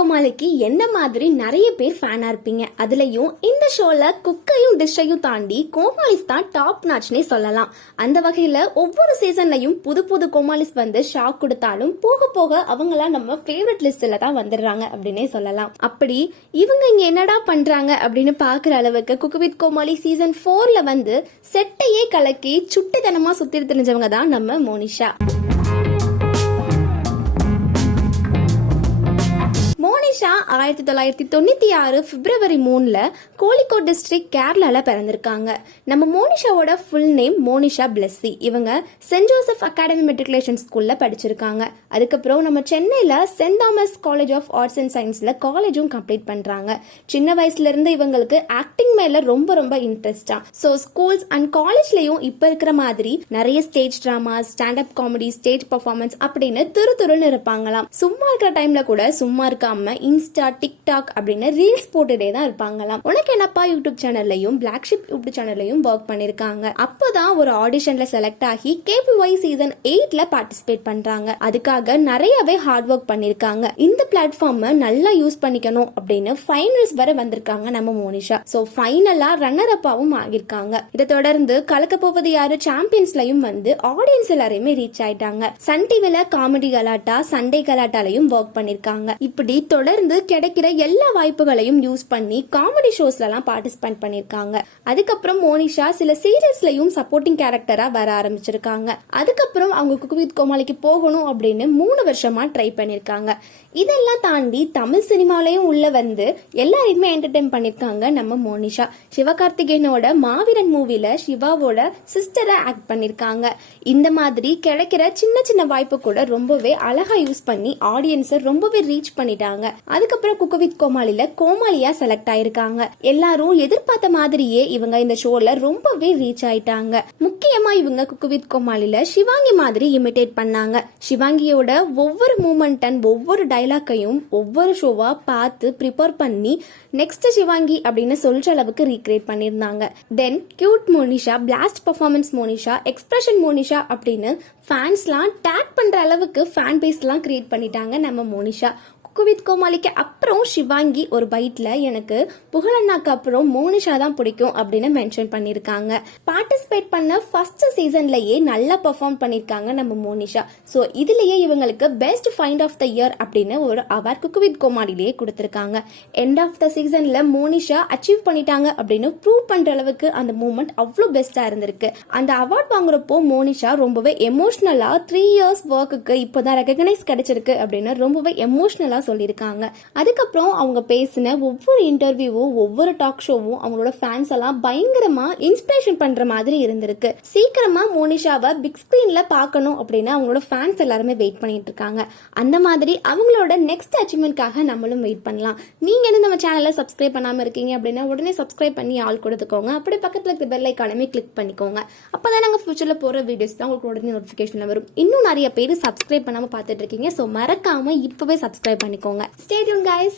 கோமாளிக்கு என்ன மாதிரி நிறைய பேர் ஃபேனா இருப்பீங்க. அதுலயும் இந்த ஷோல குக்கையும் டிஷ்ஷையும் தாண்டி கோமாளிஸ் தான் டாப் நாச்னே சொல்லலாம். அந்த வகையில ஒவ்வொரு சீசன்லயும் புது புது கோமாளிஸ் வந்து ஷாக் கொடுத்தாலும் போக போக அவங்களாம் நம்ம ஃபேவரட் லிஸ்ட்ல தான் வந்துடுறாங்க அப்படின்னே சொல்லலாம். அப்படி இவங்க இங்க என்னடா பண்றாங்க அப்படின்னு பாக்குற அளவுக்கு குக்கு வித் கோமாளி சீசன் 4ல வந்து செட்டையே கலக்கி சுட்டித்தனமா சுத்தி தெரிஞ்சவங்க தான் நம்ம மோனிஷா. மோனிஷா 1996 பிப்ரவரி 3ல கோழிக்கோட் டிஸ்ட்ரிக்ட் கேரளால பிறந்திருக்காங்க. நம்ம மோனிஷாவோட ஃபுல் நேம் மோனிஷா பிளெஸ்ஸி. இவங்க சென்ட் ஜோசப் அகாடமி மெட்ரிகுலேஷன் ஸ்கூல்ல படிச்சிருக்காங்க. அதுக்கப்புறம் நம்ம சென்னையில saint Thomas college of arts and சயின்ஸ்ல காலேஜும் கம்ப்ளீட் பண்றாங்க. சின்ன வயசுல இருந்து இவங்களுக்கு ஆக்டிங் மேல ரொம்ப ரொம்ப இன்ட்ரெஸ்டா. ஸோ ஸ்கூல்ஸ் அண்ட் காலேஜ்லயும் இப்ப இருக்கிற மாதிரி நிறைய stage drama, stand up comedy, stage performance அப்படின்னு துருன்னு இருப்பாங்களாம். சும்மா இருக்கிற டைம்ல கூட சும்மா இருக்காம இன்ஸ்டா, டிக்டாக் அப்படின்னு ரீல்ஸ் போட்டுட்டே தான் இருப்பாங்களாம். உனக்கு என்னப்பா யூடியூப் சேனல்லையும் பிளாக் ஷிப் யூடியூப் சேனல்லையும் ஒர்க் பண்ணிருக்காங்க. அப்போதான் ஒரு ஆடிஷன்ல செலக்ட் ஆகி KPY சீசன் 8ல பார்ட்டிசிபேட் பண்றாங்க. அதுக்காக நிறையவே ஹார்ட் ஒர்க் பண்ணிருக்காங்க. இந்த பிளாட்ஃபார்ம் நல்லா யூஸ் பண்ணிக்கணும் அப்படின்னு ஃபைனல்ஸ் வரை வந்திருக்காங்க நம்ம மோனிஷா. சோ ஃபைனலா ரன்னர் அப்பாவும் ஆகிருக்காங்க. இதை தொடர்ந்து கலக்க போவது யாரு சாம்பியன்ஸ்லயும் வந்து ஆடியன்ஸ் எல்லாரையுமே ரீச் ஆயிட்டாங்க. சன் டிவில காமெடி கலாட்டா, சண்டே கலாட்டாலையும் ஒர்க் பண்ணிருக்காங்க. இப்படி தொடர்ந்து கிடைக்கிற எல்லா வாய்ப்புகளையும் யூஸ் பண்ணி காமெடி ஷோஸ்லாம் பார்ட்டிசிபேட் பண்ணிருக்காங்க. அதுக்கப்புறம் மோனிஷா சில சீரியல்ஸ்லயும் சப்போர்ட்டிங் கேரக்டரா வர ஆரம்பிச்சிருக்காங்க. அதுக்கப்புறம் அவங்க குக்கு வித் கோமாளிக்கு போகணும் அப்படின்னு 3 வருஷமா ட்ரை பண்ணிருக்காங்க. இதெல்லாம் தாண்டி தமிழ் சினிமாலையும் உள்ள வந்து எல்லாரையுமே என்டர்டைன் பண்ணிருக்காங்க நம்ம மோனிஷா. சிவகார்த்திகேயனோட மாவீரன் மூவில சிவாவோட சிஸ்டரை ஆக்ட் பண்ணிருக்காங்க. இந்த மாதிரி கிடைக்கிற சின்ன சின்ன வாய்ப்பு கூட ரொம்பவே அழகா யூஸ் பண்ணி ஆடியன்ஸை ரொம்பவே ரீச் பண்ணிட்டாங்க. அதுக்கப்புறம் குக்கு வித் கோமாளில கோமாளியா செலக்ட் ஆயிருக்காங்க. எல்லாரும் எதிர்பார்த்த மாதிரியே இவங்க இந்த ஷோல ரொம்பவே ரீச் ஆயிட்டாங்க. முக்கியமா இவங்க குக்கு வித் கோமாளில சிவாங்கி மாதிரி இமிடேட் பண்ணாங்க. சிவாங்கியோட ஒவ்வொரு மூமெண்ட் அண்ட் ஒவ்வொரு டைலாக்கையும் ஒவ்வொரு ஷோவா பார்த்து ப்ரிப்பேர் பண்ணி நெக்ஸ்ட் சிவாங்கி அப்படின்னு சொல்ற அளவுக்கு ரீக்ரியேட் பண்ணிருந்தாங்க. Then cute Monisha, blast performance Monisha, expression Monisha அப்படின்னு ஃபேன்ஸ்லாம் டேக் பண்ற அளவுக்கு ஃபேன் பேஸ்லாம் கிரியேட் பண்ணிட்டாங்க நம்ம மோனிஷா. குக்கு வித் கோமாளிக்கு அப்புறம் சிவாங்கி ஒரு பைட்ல எனக்கு புகழண்ணாக்கு அப்புறம் மோனிஷா தான் பிடிக்கும் அப்படின்னு மென்ஷன் பண்ணிருக்காங்க. பார்ட்டிசிபேட் பண்ண ஃபர்ஸ்ட் சீசன்லயே நல்லா பெர்ஃபார்ம் பண்ணிருக்காங்க நம்ம மோனிஷா. ஸோ இதுலயே இவங்களுக்கு best find of the year அப்படின்னு ஒரு அவார்ட் குக்கு வித் கோமாளிலேயே கொடுத்திருக்காங்க. எண்ட் ஆஃப் த சீசன்ல மோனிஷா அச்சீவ் பண்ணிட்டாங்க அப்படின்னு ப்ரூவ் பண்ற அளவுக்கு அந்த மூமெண்ட் அவ்வளோ பெஸ்டா இருந்திருக்கு. அந்த அவார்ட் வாங்குறப்போ மோனிஷா ரொம்பவே எமோஷனலா 3 இயர்ஸ் ஒர்க்குக்கு இப்போதான் ரெகக்னைஸ் கிடைச்சிருக்கு அப்படின்னு ரொம்பவே எமோஷனலா சொல்லியிருக்காங்க. அதுக்கப்புறம் அவங்க பேசின ஒவ்வொரு இன்டர்வியூவும் ஒவ்வொரு டாக் ஷோவும் அவங்களோட ஃபேன்ஸ் எல்லாம் பயங்கரமா இன்ஸ்பிரேஷன் பண்ற மாதிரி இருந்திருக்கு. சீக்கிரமா மோனிஷாவை பிக் ஸ்கிரீன்ல பார்க்கணும் அப்படின்னு அவங்களோட ஃபேன்ஸ் எல்லாருமே வெயிட் பண்ணிட்டு இருக்காங்க. அந்த மாதிரி அவங்களோட நெக்ஸ்ட் அச்சீவ்மெண்ட்காக நம்மளும் வெயிட் பண்ணலாம். நீங்க என்ன நம்ம சேனலை சப்ஸ்கிரைப் பண்ணாம இருக்கீங்க அப்படின்னா உடனே சப்ஸ்கிரைப் பண்ணி ஆள் கொடுத்துக்கோங்க. அப்படி பக்கத்துல இருக்க பெல் ஐகானை கிளிக் பண்ணிக்கோங்க. அப்பதான் நாங்க ஃபியூச்சர்ல போற வீடியோஸ் தான் உங்களுக்கு உடனே நோட்டிபிகேஷன்ல வரும். இன்னும் நிறைய பேர் சப்ஸ்கிரைப் பண்ணாம பார்த்துட்டு இருக்கீங்க. ஸோ மறக்காம இப்பவே சப்ஸ்கிரைப் பண்ணிக்கோங்க. Stay tuned guys.